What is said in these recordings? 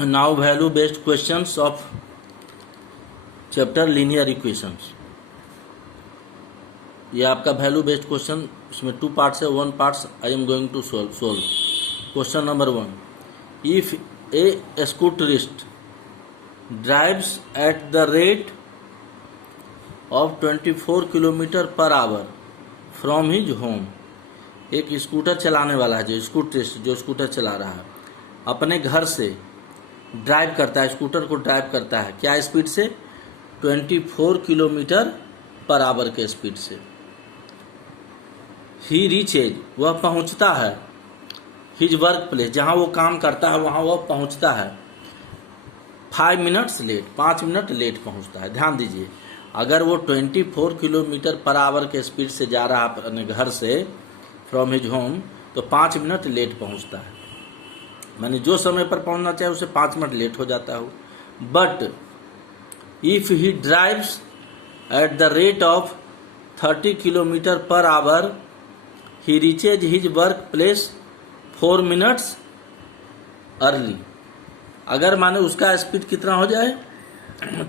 Now value based questions of chapter linear equations. ये आपका value based question, इसमें 2 parts है। 1 parts I am going to solve. Question number 1, if a scooterist drives at the rate of 24 kilometre per hour from his home. एक scooter चलाने वाला है, जो scooter चला रहा है, अपने घर से ड्राइव करता है, स्कूटर को ड्राइव करता है, क्या स्पीड से? 24 किलोमीटर पर आवर के स्पीड से। ही रीचेज, वह पहुंचता है, हिज वर्क प्लेस, जहां वो काम करता है वहां वह पहुंचता है 5 मिनट्स लेट, 5 मिनट लेट पहुंचता है। ध्यान दीजिए, अगर वो 24 किलोमीटर पर आवर के स्पीड से जा रहा है अपने घर से फ्रॉम हिज होम, तो 5 मिनट लेट पहुंचता है। माने जो समय पर पहुंचना चाहिए उसे 5 मिनट लेट हो जाता है। But if he drives at the rate of 30 kilometre per our, he reaches his work place 4 minutes early. अगर माने उसका स्पीड कितना हो जाए,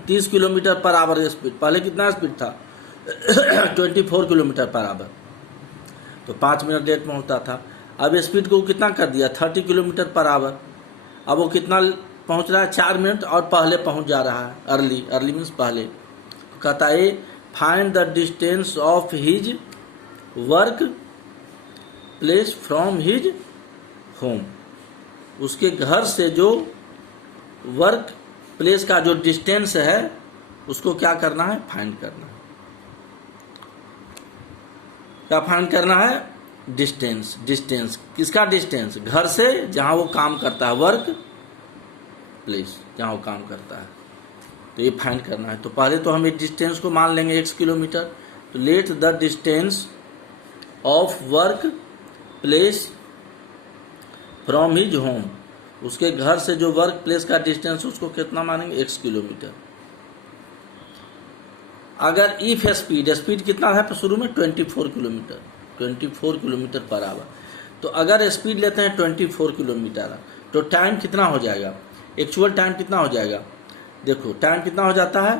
30 किलोमीटर पर आवर स्पीड, पहले कितना स्पीड था 24 किलोमीटर पर आवर, तो 5 मिनट लेट पहुंचता था। अब स्पीड को कितना कर दिया, 30 किलोमीटर पर आवर। अब वो कितना पहुंच रहा है, 4 मिनट और पहले पहुंच जा रहा है, अर्ली। अर्ली मीन्स पहले। कहता है find the distance of his work place from his home. उसके घर से जो वर्क प्लेस का जो डिस्टेंस है उसको क्या करना है, फाइंड करना है। क्या फाइंड करना है? डिस्टेंस। डिस्टेंस किसका? डिस्टेंस घर से जहां वो काम करता है, वर्क प्लेस जहां वो काम करता है, तो ये फाइंड करना है। तो पहले तो हम एक डिस्टेंस को मान लेंगे x किलोमीटर। तो let the distance of work place from his home, उसके घर से जो वर्क प्लेस का डिस्टेंस उसको कितना मानेंगे, x किलोमीटर। अगर इफ स्पीड कितना है तो शुरू में 24 किलोमीटर, 24 किलोमीटर पर आवर। तो अगर स्पीड लेते हैं 24 किलोमीटर, तो टाइम कितना हो जाएगा, एक्चुअल टाइम कितना हो जाएगा? देखो टाइम कितना हो जाता है,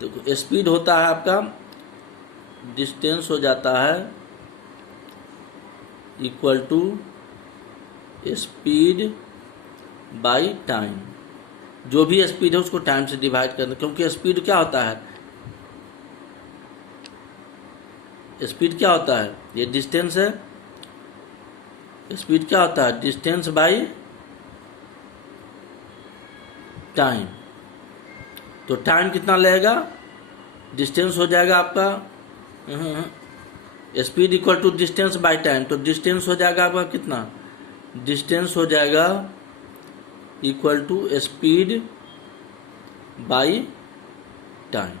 देखो स्पीड होता है आपका, डिस्टेंस हो जाता है equal to speed by time. जो भी स्पीड है उसको टाइम से डिवाइड करना, क्योंकि स्पीड क्या होता है, स्पीड क्या होता है, ये डिस्टेंस है। स्पीड क्या होता है, डिस्टेंस बाई टाइम। तो टाइम कितना लगेगा, डिस्टेंस हो जाएगा आपका speed equal to distance by time. तो डिस्टेंस हो जाएगा आपका कितना, डिस्टेंस हो जाएगा equal to speed by time.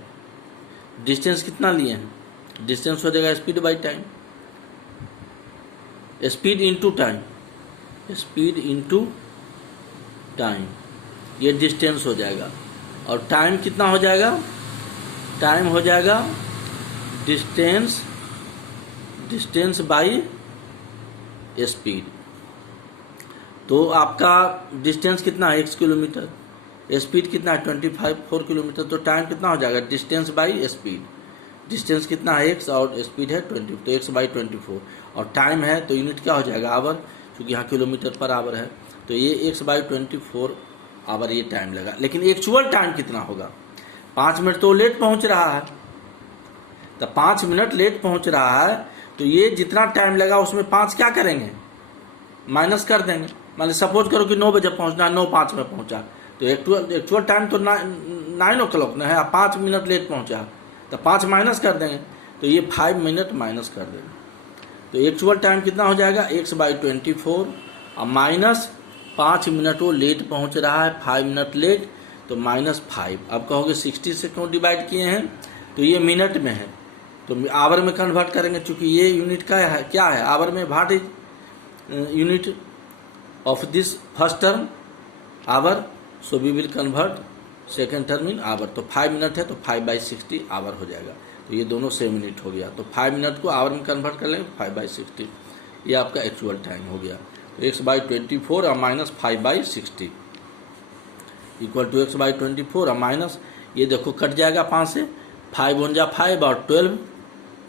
Distance कितना लिए हैं, डिस्टेंस हो जाएगा speed by time, speed into time, speed into time, ये डिस्टेंस हो जाएगा। और टाइम कितना हो जाएगा, टाइम हो जाएगा डिस्टेंस बाई स्पीड। तो आपका डिस्टेंस कितना है, x किलोमीटर, स्पीड कितना है 24 किलोमीटर, तो टाइम कितना हो जाएगा, डिस्टेंस बाई स्पीड। डिस्टेंस कितना है x और स्पीड है 20, तो x बाई 24, और टाइम है तो यूनिट क्या हो जाएगा, आवर, क्योंकि यहाँ किलोमीटर पर आवर है, तो ये x बाई 24 आवर ये टाइम लगा। लेकिन एक्चुअल टाइम कितना होगा, 5 मिनट तो लेट पहुंच रहा है, तो 5 मिनट लेट पहुंच रहा है, तो ये जितना टाइम लगा उसमें 5 क्या करेंगे, माइनस कर देंगे। मान ली सपोज करो कि 9 बजे पहुंचना है, 9:05 में पहुंचा, तो एक्चुअल टाइम तो 9 o'clock ना है, 5 मिनट लेट पहुंचा, तो 5 माइनस कर देंगे, तो ये 5 मिनट माइनस कर देंगे। तो एक्चुअल टाइम कितना हो जाएगा, x बाई 24 और माइनस 5 मिनट वो लेट पहुंच रहा है, 5 मिनट लेट, तो -5। अब कहोगे 60 से क्यों डिवाइड किए हैं, तो ये मिनट में है, तो आवर में कन्वर्ट करेंगे, चूंकि ये यूनिट का है, क्या है, आवर में, what is unit of this first term, hour, so we will convert second term in hour. तो 5 मिनट है तो 5/60 आवर हो जाएगा, तो ये दोनों सेम यूनिट हो गया। तो 5 मिनट को आवर में कन्वर्ट कर लेंगे, 5/60, ये आपका एक्चुअल टाइम हो गया। तो x/24 और -5/60। इक्वल टू एक्स बाई 24 और माइनस ये देखो कट जाएगा 5 से, 5 1 जा 5 और 12,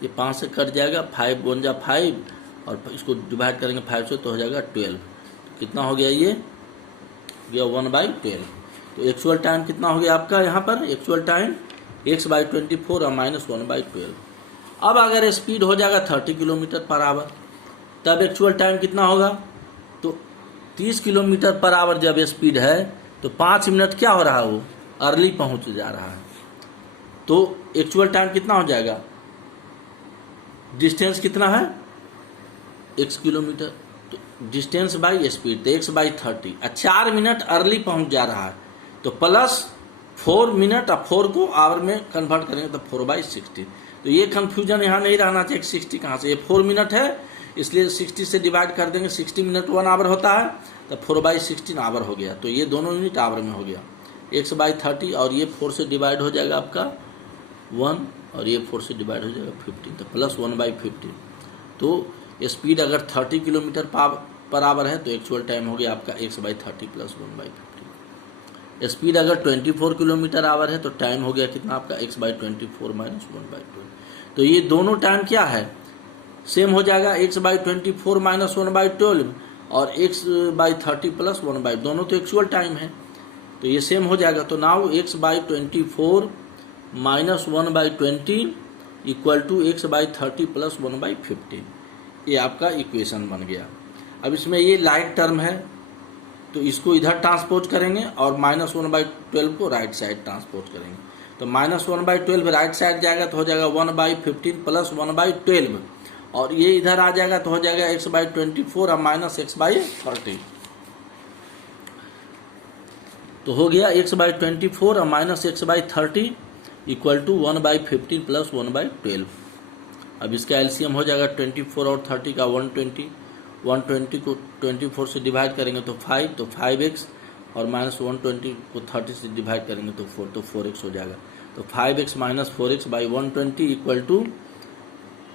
ये 5 से कट जाएगा, 5 1 जा 5 और इसको डिवाइड करेंगे 5 से तो हो जाएगा 12। कितना हो गया ये 1/12। तो एक्चुअल टाइम कितना हो गया आपका यहाँ पर, एक्चुअल टाइम x बाई 24 और माइनस 1/12। अब अगर स्पीड हो जाएगा 30 किलोमीटर पर आवर तब एक्चुअल टाइम कितना होगा, तो 30 किलोमीटर पर आवर जब स्पीड है तो 5 मिनट क्या हो रहा है, वो अर्ली पहुंच जा रहा है। तो एक्चुअल टाइम कितना हो जाएगा, डिस्टेंस कितना है x किलोमीटर, तो डिस्टेंस बाई स्पीड तो x बाई 30, 4 मिनट अर्ली पहुंच जा रहा है तो प्लस 4 मिनट, अब 4 को आवर में कन्वर्ट करेंगे तो 4/60। तो ये कंफ्यूजन यहाँ नहीं रहना चाहिए 60 कहाँ से, ये 4 मिनट है इसलिए 60 से डिवाइड कर देंगे, 60 मिनट 1 आवर होता है तो 4/16 आवर हो गया। तो ये दोनों यूनिट आवर में हो गया, x/30 और ये 4 से डिवाइड हो जाएगा आपका 1 और ये 4 से डिवाइड हो जाएगा 15 तो प्लस 1/15। तो स्पीड अगर 30 किलोमीटर पर आवर है तो एक्चुअल टाइम हो गया आपका x/30 प्लस 1/15। स्पीड अगर 24 किलोमीटर आवर है तो टाइम हो गया कितना आपका x/24 माइनस 1/12। तो ये दोनों टाइम क्या है, सेम हो जाएगा x/24 माइनस 1/12 और x/30 प्लस 1/, दोनों तो एक्चुअल टाइम है तो ये सेम हो जाएगा। तो now x/24 minus 1/20 equal to x/30 plus 1/15, ये आपका इक्वेशन बन गया। अब इसमें ये लाइक टर्म है तो इसको इधर ट्रांसपोज करेंगे और माइनस 1/12 को राइट साइड ट्रांसपोज करेंगे। तो माइनस 1/12 राइट साइड जाएगा तो हो जाएगा 1/15 प्लस 1/12 और ये इधर आ जाएगा तो हो जाएगा x/24 और माइनस x/30। तो हो गया x/24 और minus x/30 equal to 1/15 plus 1/12। अब इसका एलसीएम हो जाएगा 24 और 30 का 120, 120 को 24 से डिवाइड करेंगे तो 5, तो 5x और माइनस 120 को 30 से डिवाइड करेंगे तो 4, तो 4x हो जाएगा। तो 5x minus 4x by 120 equal to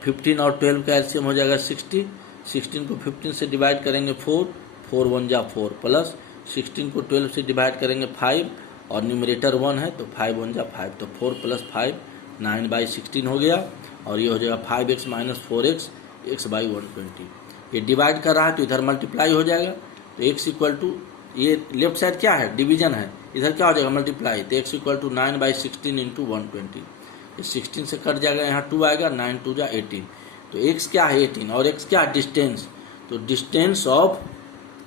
15 और 12 का एलसीएम हो जाएगा 60, 16 को 15 से डिवाइड करेंगे 4, 4 1 जा 4 प्लस 16 को 12 से डिवाइड करेंगे 5 और न्यूमरेटर 1 है तो 5 1 जा 5, तो 4 प्लस 5 9/16 हो गया और ये हो जाएगा 5x माइनस 4x x/120। ये डिवाइड कर रहा है तो इधर मल्टीप्लाई हो जाएगा तो x इक्वल टू, ये लेफ्ट साइड क्या है डिवीजन है, इधर क्या हो जाएगा मल्टीप्लाई, तो x इक्वल टू 9/16 इंटू 120, 16 से कट जाएगा यहाँ 2 आएगा, 9 2 जा 18, तो x क्या है 18 और x क्या है डिस्टेंस, तो distance of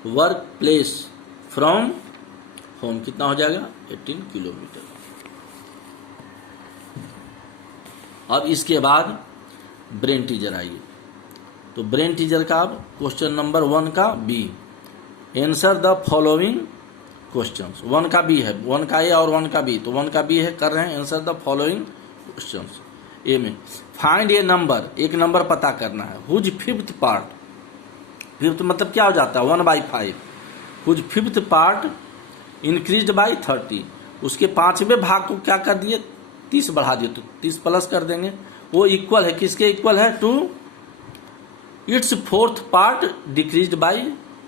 work place from home कितना हो जाएगा 18 किलोमीटर। अब इसके बाद ब्रेन टीजर आइए, तो ब्रेन टीजर का अब क्वेश्चन नंबर 1 का B, answer the following questions. 1 का बी है, 1 का ए और 1 का बी, तो 1 का बी है कर रहे हैं आंसर द फॉलोइंग क्वेश्चंस। ए में फाइंड ए नंबर, एक नंबर पता करना है, हुज फिफ्थ पार्ट, फिफ्थ मतलब क्या हो जाता है 1/5, whose fifth part increased by 30, उसके 5वें भाग को क्या कर दिए 30 बढ़ा दिए, तो 30 प्लस कर देंगे, वो इक्वल है किसके इक्वल है to its fourth part decreased by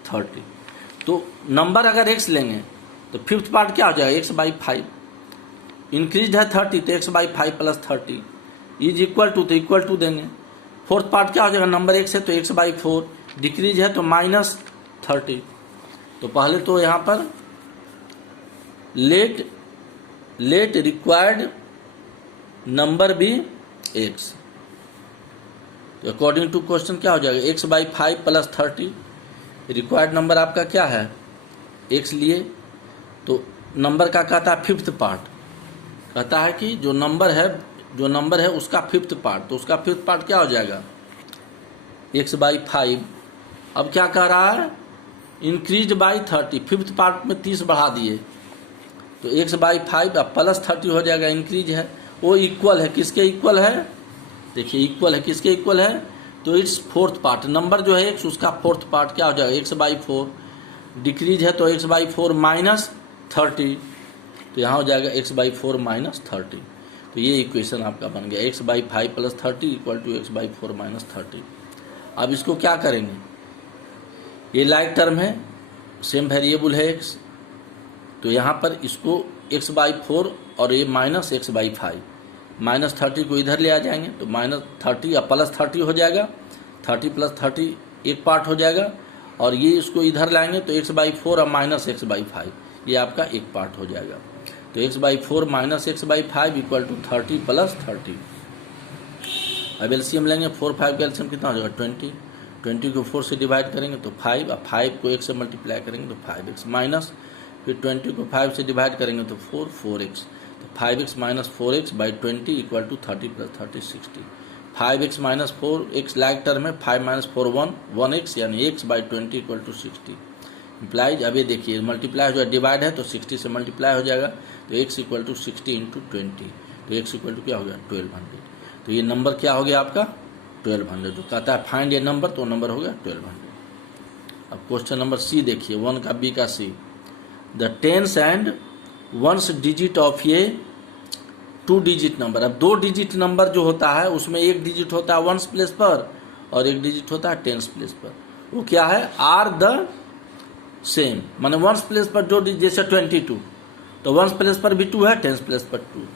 30। तो नंबर अगर x लेंगे तो फिफ्थ पार्ट क्या हो जाएगा x/5, इंक्रीज है 30 तो x/5 plus 30 is equal to, तो इक्वल टू देंगे, फोर्थ पार्ट क्या हो जाएगा नंबर x है तो x/4, डिक्रीज है तो माइनस 30। तो पहले तो यहाँ पर let required number be x, तो अकॉर्डिंग टू क्वेश्चन क्या हो जाएगा x/5 प्लस 30, रिक्वायर्ड नंबर आपका क्या है x लिए, तो नंबर का कहता है फिफ्थ पार्ट, कहता है कि जो नंबर है उसका फिफ्थ पार्ट, तो उसका फिफ्थ पार्ट क्या हो जाएगा x/5। अब क्या कह रहा है इंक्रीज बाई 30, फिफ्थ पार्ट में 30 बढ़ा दिए तो x/5 अब प्लस 30 हो जाएगा, इंक्रीज है वो इक्वल है किसके इक्वल है, देखिए इक्वल है किसके इक्वल है, तो इट्स फोर्थ पार्ट, नंबर जो है x उसका फोर्थ पार्ट क्या हो जाएगा x/4, डिक्रीज है तो x/4 माइनस 30, तो यहाँ हो जाएगा x/4 माइनस 30। तो ये इक्वेशन आपका बन गया x/5 plus 30 equal to x/4 minus 30। अब इसको क्या करेंगे, ये लाइक टर्म है, सेम वेरिएबल है x, तो यहाँ पर इसको x/4 और ये -x/5, -30 को इधर ले आ जाएंगे तो -30 या +30 हो जाएगा, 30 + 30 एक पार्ट हो जाएगा, और ये इसको इधर लाएंगे तो x/4 और -x/5 ये आपका एक पार्ट हो जाएगा। तो x/4 -x/5 इक्वल टू 30 + 30। अब एलसीएम लेंगे, 4 5 का एलसीएम कितना हो जाएगा 20, 20 को 4 से डिवाइड करेंगे तो 5, और 5 को 1 से मल्टीप्लाई करेंगे तो 5x, माइनस फिर 20 को 5 से डिवाइड करेंगे तो 4x, तो 5x - 4x/20 equal to 30 + 30 60। 5x - 4x like term है, 5 - 4 1x, यानी x/20 इक्वल टू 60 इम्प्लाइज। अब ये देखिए मल्टीप्लाई हो जाए, डिवाइड है तो 60 से मल्टीप्लाई हो जाएगा, तो x इक्वल टू 60 × 20, तो x इक्वल टू क्या हो गया 1200। तो ये नंबर क्या हो गया आपका 1200। जो कहता है फाइंड ये नंबर, तो नंबर हो गया 1200। अब क्वेश्चन नंबर सी देखिए, 1 का बी का C. The tens and ones digit of ये 2 डिजिट नंबर। अब 2 डिजिट नंबर जो होता है उसमें 1 डिजिट होता है वंस प्लेस पर और 1 डिजिट होता है टेंस प्लेस पर। वो क्या है, आर द सेम, माने वंस प्लेस पर जो जैसे 22, तो वंस प्लेस पर भी 2 है, टेंस प्लेस पर 2।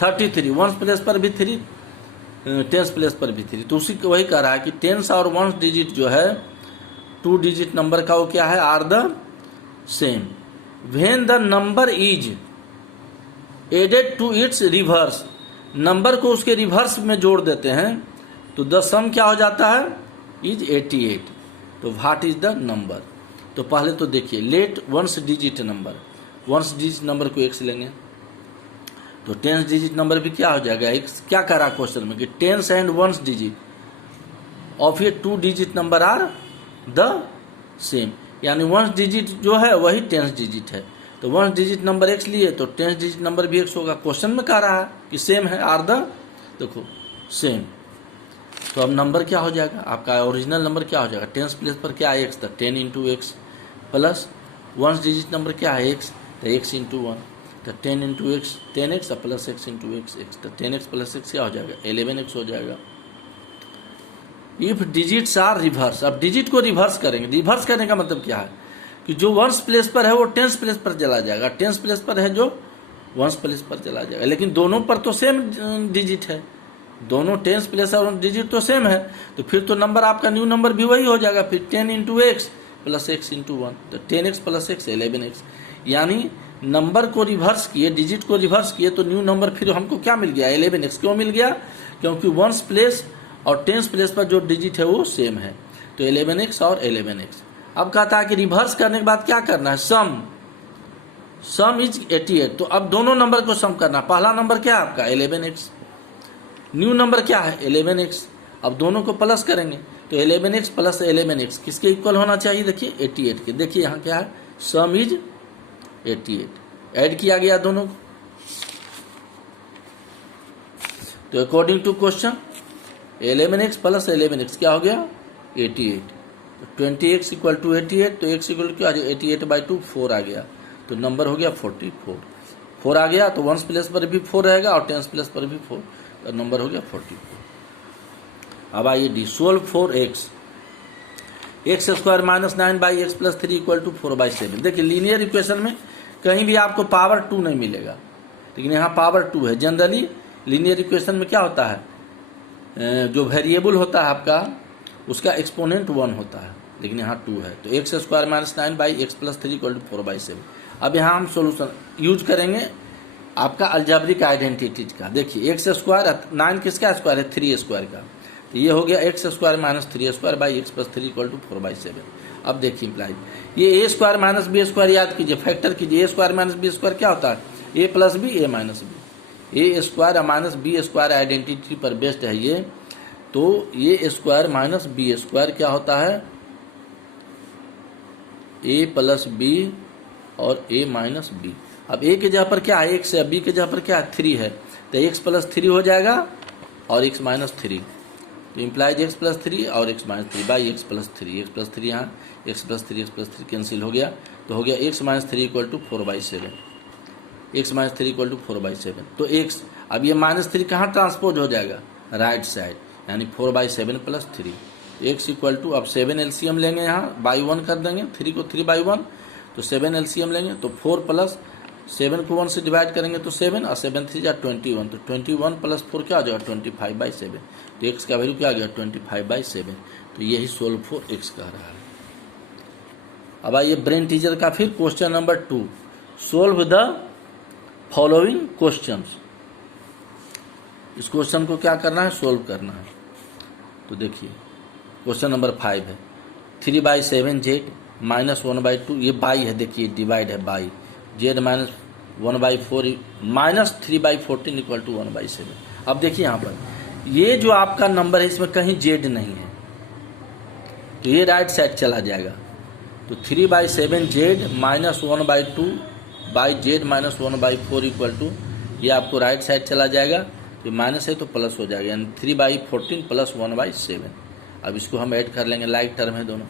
33 वंस प्लेस पर भी 3, टेंस प्लेस पर भी 3। तो उसी को वही कह रहा है कि टेंस और वंस डिजिट जो है 2 डिजिट नंबर का वो क्या है, are the same. When the number is added to its reverse, number को उसके रिवर्स में जोड़ देते हैं तो द सम क्या हो जाता है, इज 88। तो व्हाट इज द नंबर। तो पहले तो देखिए let ones digit number, ones digit number को x लेंगे, तो टेंस डिजिट नंबर भी क्या हो जाएगा x। क्या कह रहा क्वेश्चन में कि tens and ones digit of ये 2 digit number are the same, यानी वंस डिजिट जो है वही टेंस डिजिट है। तो वंस डिजिट नंबर x लिए तो टेंस डिजिट नंबर भी x होगा। क्वेश्चन में कह रहा है कि सेम है, आर द देखो सेम। तो अब नंबर क्या हो जाएगा आपका, ओरिजिनल नंबर क्या हो जाएगा, टेंस प्लेस पर क्या है x, तो 10 × x, plus once digit number क्या है x, तो x × 1, तो 10 × x 10x plus x × x, तो 10x प्लस x क्या हो जाएगा 11x हो जाएगा। इफ डिजिट्स आर रिवर्स, अब डिजिट को रिवर्स करेंगे। रिवर्स करने का मतलब क्या है कि जो वंस प्लेस पर है वो टेंस प्लेस पर चला जाएगा, टेंस प्लेस पर है जो वंस प्लेस पर चला जाएगा। लेकिन दोनों पर तो सेम डिजिट है, दोनों टेंस प्लेस और डिजिट तो सेम है, तो फिर तो नंबर आपका न्यू नंबर भी वही हो जाएगा। फिर 10 × x प्लस x × 1, तो 10x प्लस x 11x। यानी नंबर को रिवर्स किए, डिजिट को रिवर्स किए तो न्यू नंबर फिर हमको क्या मिल गया 11x। क्यों मिल गया, क्योंकि वंस प्लेस और टेंस प्लेस पर जो डिजिट है वो सेम है, तो 11x और 11x। अब कहता है कि रिवर्स करने के बाद क्या करना है, सम इज 88। तो अब दोनों नंबर को सम करना। पहला नंबर क्या है आपका 11x, न्यू नंबर क्या है 11x। अब दोनों को प्लस करेंगे तो 11x प्लस 11x किसके इक्वल होना चाहिए, देखिए 88 के। देखिए यहाँ क्या है, सम इज 88, ऐड किया गया दोनों को। तो according to question 11x plus 11x क्या हो गया 88, 20x इक्वल टू 88, तो x इक्वल टू 88/2 4 आ गया, तो नंबर हो गया 44। 4 आ गया तो वंस प्लेस पर भी 4 रहेगा और टेंस प्लेस पर भी 4, तो नंबर हो गया 44। अब आइए D, solve for x, x² - 9/x + 3 equal to 4/7। देखिए लीनियर इक्वेशन में कहीं भी आपको पावर 2 नहीं मिलेगा, लेकिन यहाँ पावर 2 है। जनरली लीनियर इक्वेशन में क्या होता है, जो वेरिएबल होता है आपका उसका एक्सपोनेंट 1 होता है, लेकिन यहाँ 2 है। तो x² - 9/x + 3 इक्वल टू 4/7। अब यहाँ हम सोल्यूशन यूज करेंगे आपका अलजेब्रिक आइडेंटिटी का। देखिए x², 9 किसका स्क्वायर है 3² का, तो ये हो गया x² - 3² + 3 इक्वल टू 4/7। अब देखिए इम्प्लाइड, ये a² - b² याद कीजिए, फैक्टर कीजिए। a² - b² क्या होता है, a + b a - b, a² - b² identity पर बेस्ड है ये। तो ये a² - b² क्या होता है, a + b और a - b। अब a के जगह पर क्या है x है, b के जगह पर क्या है 3 है, तो x + 3 हो जाएगा और x - 3, तो इम्प्लाइज x + 3 और x - 3 बाई x + 3, x + 3 यहाँ, x + 3 कैंसिल हो गया, तो हो गया x - 3 equal to 4/7, x - 3 equal to 4/7। तो x, अब ये -3 कहाँ ट्रांसपोज हो जाएगा, राइट साइड, यानी 4/7 + 3। x इक्वल टू, अब 7 एलसीएम लेंगे यहाँ, बाई 1 कर देंगे, 3 को 3/1, तो 7 एलसीएम लेंगे तो 4 प्लस 7 को 1 से डिवाइड करेंगे तो 7 और 7 3 जा 21, तो 21 प्लस 4 क्या आ जाएगा 25/7। तो x का वैल्यू क्या आ गया 25/7। तो यही सोल्व फॉर x कह रहा है। अब आइए ब्रेन टीचर का फिर question number 2, solve the following questions. इस क्वेश्चन को क्या करना है, सोल्व करना है। तो देखिए क्वेश्चन नंबर 5 है 3/7z -1/2, ये बाई है, देखिए डिवाइड है बाई, z -1/4 -3/14 इक्वल टू 1/7। अब देखिए यहाँ पर ये जो आपका नंबर है इसमें कहीं z नहीं है, तो ये राइट साइड चला जाएगा। तो 3/7z -1/2 by z -1/4 equal to, ये आपको राइट साइड चला जाएगा, तो माइनस है तो प्लस हो जाएगा, यानी 3/14 प्लस 1/7। अब इसको हम ऐड कर लेंगे, लाइक टर्म है दोनों।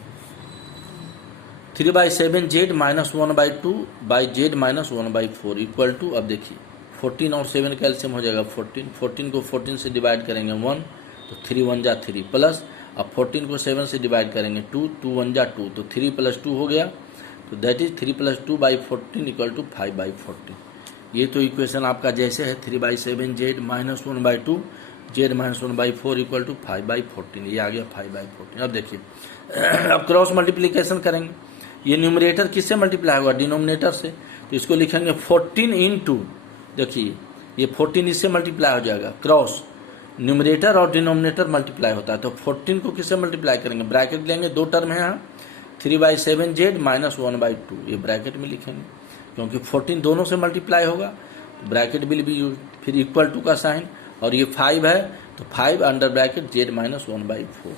3/7z -1/2 by z -1/4 equal to, अब देखिए 14 और 7 का एलसीएम हो जाएगा 14, 14 को 14 से डिवाइड करेंगे 1, तो 3 1 जा 3 प्लस, अब 14 को 7 से डिवाइड करेंगे 2, 2 1 जा 2, तो 3 + 2 हो गया, तो दैट इज 3 + 2/14 इक्वल टू 5/14। ये तो इक्वेशन आपका जैसे है 3/7z -1/2 z -1/4 इक्वल टू 5/14, ये आ गया 5/14। अब देखिए अब क्रॉस मल्टीप्लिकेशन करेंगे, ये न्यूमरेटर किससे मल्टीप्लाई होगा, डिनोमिनेटर से, तो इसको लिखेंगे 14 इंटू, देखिए ये 14 इससे मल्टीप्लाई हो जाएगा, क्रॉस न्यूमरेटर और डिनोमिनेटर मल्टीप्लाई होता है, तो 14 को किससे मल्टीप्लाई करेंगे, ब्रैकेट लेंगे, दो टर्म है यहाँ 3/7z -1/2, ये ब्रैकेट में लिखेंगे क्योंकि 14 दोनों से मल्टीप्लाई होगा, तो ब्रैकेट विल बी यूज, फिर इक्वल टू का साइन, और ये 5 है तो 5 अंडर ब्रैकेट z -1/4।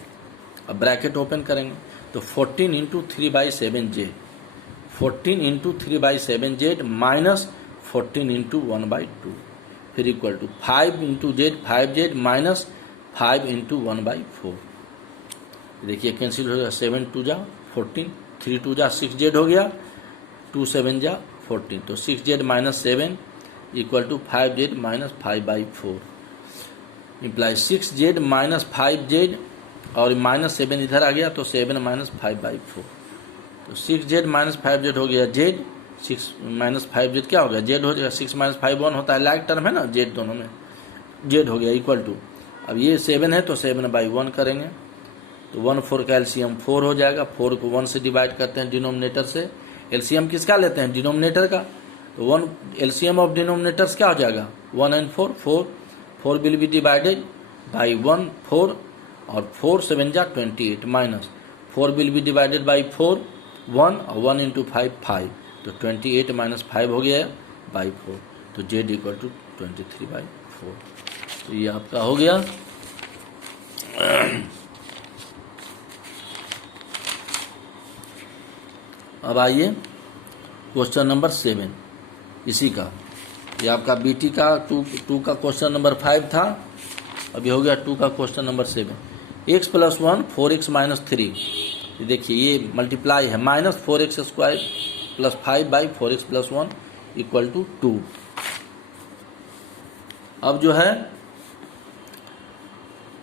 अब ब्रैकेट ओपन करेंगे तो 14 into 3/7z, 14 into 3/7z minus 14 into 1/2, फिर equal to 5 into z 5z minus 5 into 1/4। देखिए कैंसिल हो गया, 7 2 जा 14, 3 2 जा 6z हो गया, 2 7 जा 14, तो 6z minus 7 equal to 5z minus 5/4 imply 6z minus 5z, और माइनस 7 इधर आ गया तो 7 माइनस 5/4, तो 6z माइनस 5z हो गया z, 6 माइनस 5z क्या हो गया z हो जाएगा, 6 माइनस 5 1 होता है, लाइक टर्म है ना z दोनों में, z हो गया इक्वल टू, अब ये 7 है तो 7/1 करेंगे, तो 1 4 का एलसीएम 4 हो जाएगा, 4 को 1 से डिवाइड करते हैं डिनोमिनेटर से, एलसीएम किसका लेते हैं डिनोमिनेटर का, तो 1 एलसीएम ऑफ डिनोमिनेटर्स क्या हो जाएगा 1 and 4, 4 will be divided by 1 4, और 4 7 जा 28 minus 4 will be divided by 4 1, और 1 इंटू 5 5, तो 28 माइनस 5 हो गया बाई 4, तो z इक्वल टू 23/4। तो ये आपका हो गया। अब आइए क्वेश्चन नंबर 7 इसी का, ये आपका बीटी का 2 का क्वेश्चन नंबर 5 था, अभी हो गया 2 का क्वेश्चन नंबर 7। x + 1 4x - 3, ये देखिए ये मल्टीप्लाई है, -4x² + 5/4x + 1 इक्वल टू 2। अब जो है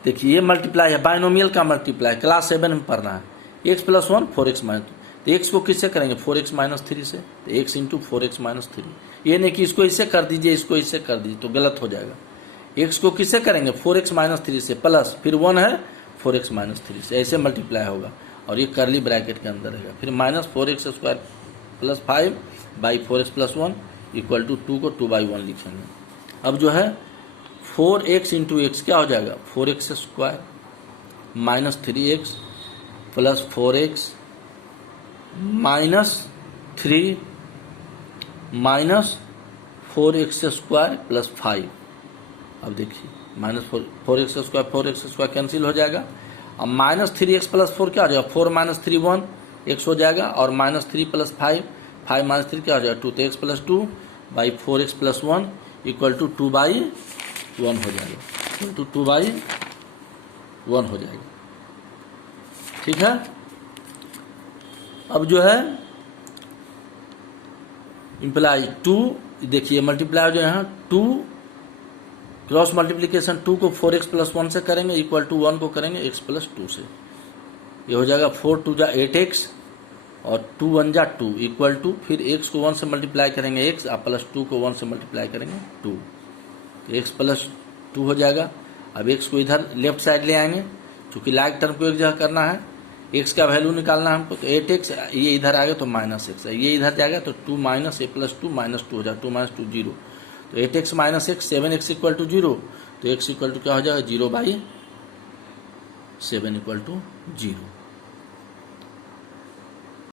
देखिए ये मल्टीप्लाई है, बाइनोमियल का मल्टीप्लाई, क्लास 7 में पढ़ना है, x + 1 4x - 2, तो x को किससे करेंगे 4x - 3 से, तो x इंटू 4x - 3, ये नहीं कि इसको इससे कर दीजिए इसको इससे कर दीजिए तो गलत हो जाएगा, x को किससे करेंगे 4x - 3 से, प्लस फिर 1 है 4x - 3 से, ऐसे मल्टीप्लाई होगा, और ये करली ब्रैकेट के अंदर रहेगा, फिर -4x² + 5/4x + 1 इक्वल टू 2 को 2/1 लिखेंगे। अब जो है 4x इंटू x क्या हो जाएगा 4x² -3x + 4x -3 -4x² + 5। अब देखिए -4x² 4x² कैंसिल हो जाएगा, अब -3x + 4 क्या हो जाएगा 4 - 3 1 x हो जाएगा, और -3 + 5 5 - 3 क्या हो जाएगा 2, तो x + 2/4x + 1 इक्वल टू 2/1 हो जाएगा, इक्वल टू 2/1 हो जाएगा, ठीक है। अब जो है इम्प्लाई 2, देखिए मल्टीप्लाई जो है 2 क्रॉस मल्टीप्लिकेशन 2 को 4x + 1 से करेंगे इक्वल टू 1 को करेंगे x + 2 से, ये हो जाएगा 4 2 जा 8x और 2 1 जा 2 इक्वल टू, फिर x को 1 से मल्टीप्लाई करेंगे x, और प्लस 2 को 1 से मल्टीप्लाई करेंगे 2, तो x प्लस 2 हो जाएगा। अब x को इधर लेफ्ट साइड ले आएंगे, चूँकि लाइक टर्म को एक जगह करना है, x का वैल्यू निकालना है हमको, तो 8x, ये इधर आ गया तो माइनस एक्स है, ये इधर जाएगा तो 2 माइनस ए प्लस 2 माइनस 2 हो जाएगा, 2 माइनस 2 0, तो 8x minus x 7x equal to 0, तो x इक्वल टू क्या हो जाएगा 0/7 इक्वल टू 0।